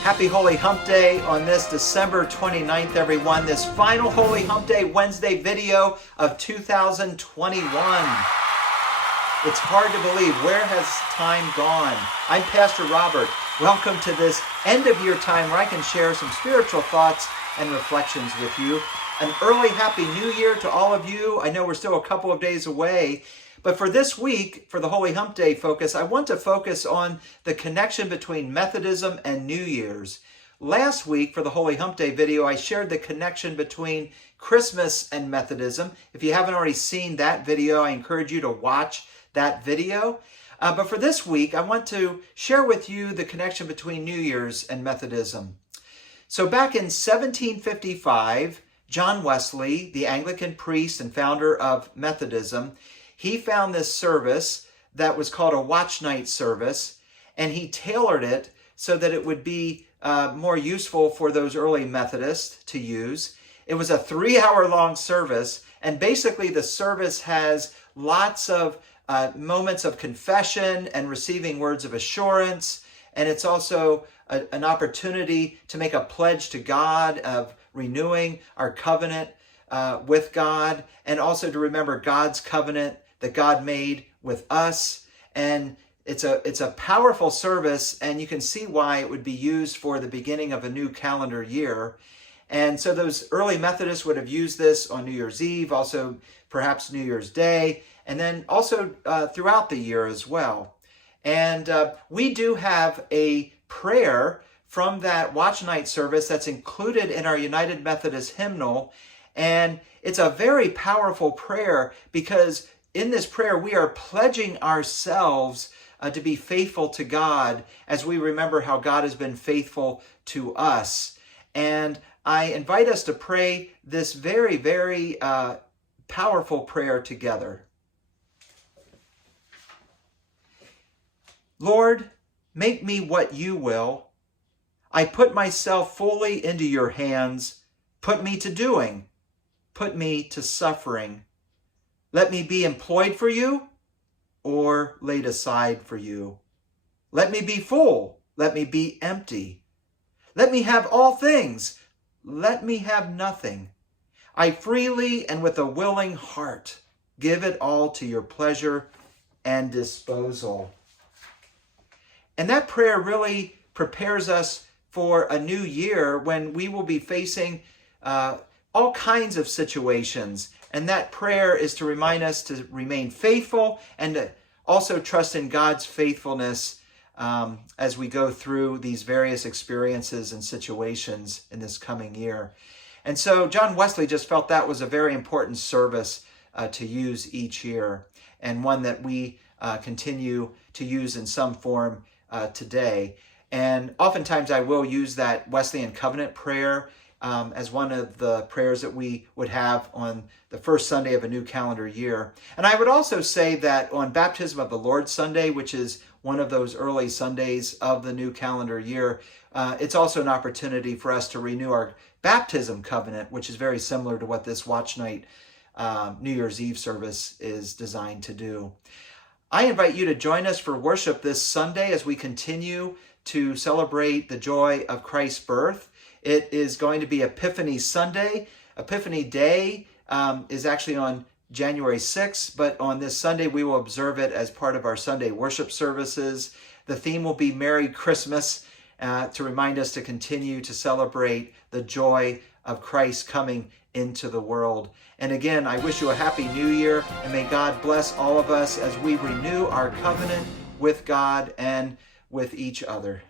Happy Holy Hump Day on this December 29th, everyone. This final Holy Hump Day Wednesday video of 2021. It's hard to believe. Where has time gone? I'm Pastor Robert. Welcome to this end of year time where I can share some spiritual thoughts and reflections with you. An early Happy New Year to all of you. I know we're still a couple of days away. But for this week, for the Holy Hump Day focus, I want to focus on the connection between Methodism and New Year's. Last week, for the Holy Hump Day video, I shared the connection between Christmas and Methodism. If you haven't already seen that video, I encourage you to watch that video. But for this week, I want to share with you the connection between New Year's and Methodism. So back in 1755, John Wesley, the Anglican priest and founder of Methodism, he found this service that was called a watch night service, and he tailored it so that it would be more useful for those early Methodists to use. It was a 3-hour long service, and basically the service has lots of moments of confession and receiving words of assurance, and it's also an opportunity to make a pledge to God of renewing our covenant with God, and also to remember God's covenant that God made with us. And it's a powerful service, and you can see why it would be used for the beginning of a new calendar year. And so those early Methodists would have used this on New Year's Eve, also perhaps New Year's Day, and then also throughout the year as well. And we do have a prayer from that watch night service that's included in our United Methodist hymnal. And it's a very powerful prayer because in this prayer, we are pledging ourselves to be faithful to God as we remember how God has been faithful to us. And I invite us to pray this very, very powerful prayer together. Lord, make me what you will. I put myself fully into your hands. Put me to doing. Put me to suffering. Let me be employed for you or laid aside for you. Let me be full. Let me be empty. Let me have all things. Let me have nothing. I freely and with a willing heart give it all to your pleasure and disposal. And that prayer really prepares us for a new year when we will be facing all kinds of situations. And that prayer is to remind us to remain faithful and to also trust in God's faithfulness as we go through these various experiences and situations in this coming year. And so John Wesley just felt that was a very important service to use each year, and one that we continue to use in some form today. And oftentimes I will use that Wesleyan covenant prayer as one of the prayers that we would have on the first Sunday of a new calendar year. And I would also say that on Baptism of the Lord Sunday, which is one of those early Sundays of the new calendar year, it's also an opportunity for us to renew our baptism covenant, which is very similar to what this watch night New Year's Eve service is designed to do. I invite you to join us for worship this Sunday as we continue to celebrate the joy of Christ's birth. It is going to be Epiphany Sunday. Epiphany Day is actually on January 6th, but on this Sunday we will observe it as part of our Sunday worship services. The theme will be Merry Christmas to remind us to continue to celebrate the joy of Christ coming into the world. And again, I wish you a Happy New Year, and may God bless all of us as we renew our covenant with God and with each other.